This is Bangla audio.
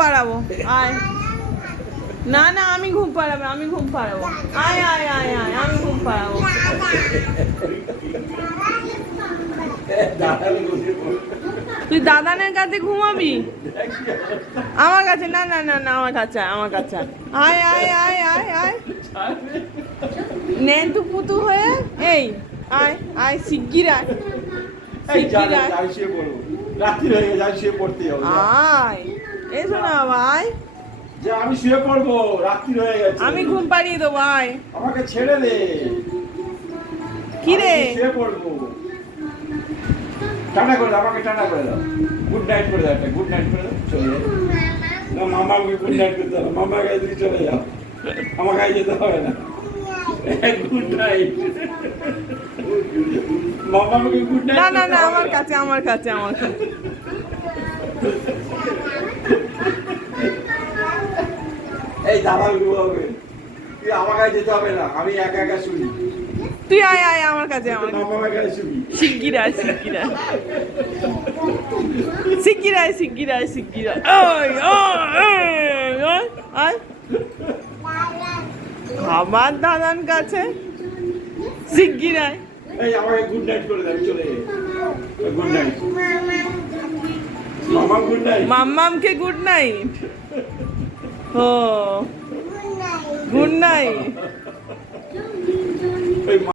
পাড়াবো আয়। না না আমি ঘুম পাড়াবো, আমি ঘুম পাড়াবো। আয় আয় আয় আয়, আমি ঘুম পাড়াবো। তুই দাদানের কাছে ঘুমাবি? আমার কাছে না না না না, আমার কাছে আমার কাছে। আয় আয় আয় আয় আয়, নেন্টু পুতু হয়ে এই আয় আয়, শিগগির আয়, শিগগির আয়। রাত্রি হয়ে গেছে, আমি শুয়ে পড়তে যাবো। আয় এসো না ভাই, যে আমি শুয়ে পড়বো, রাত্রি হয়ে গেছে। আমি ঘুম পাড়িয়ে দেবো। আয়, আমাকে ছেড়ে দে। কি রে? আমি শুয়ে পড়বো। টাটা করে দাও, আমাকে টাটা করে দাও, গুড নাইট করে দাও, একটা গুড নাইট করে দাও, চলে যাও। না মামাকে গুড নাইট করতে হবে, মামার কাছে তুমি চলে যাও, আমার কাছে যেতে হবে না। গুড নাইট মামাকে, গুড নাইট। না না না, আমার কাছে আমার কাছে আমার কাছে। এই দাদা হবে, তুই আমার কাছে যেতে হবে না, আমি একা একা শুনি। তুই আয় আয় আমার কাছে আমার কাছে। মামার কাছে শুনি। শিগগির আয়, শিগগির আয়, শিগগির আয়, শিগগির আয়, শিগগির আয়। ওই ওই আয় আমার দাদার কাছে, শিগগির আয়। এই আমাকে গুড নাইট করে দাও, চলে যাই। গুড নাইট মামা, গুড নাইট। মাম্মামকে গুড নাইট। ও গুড নাইট।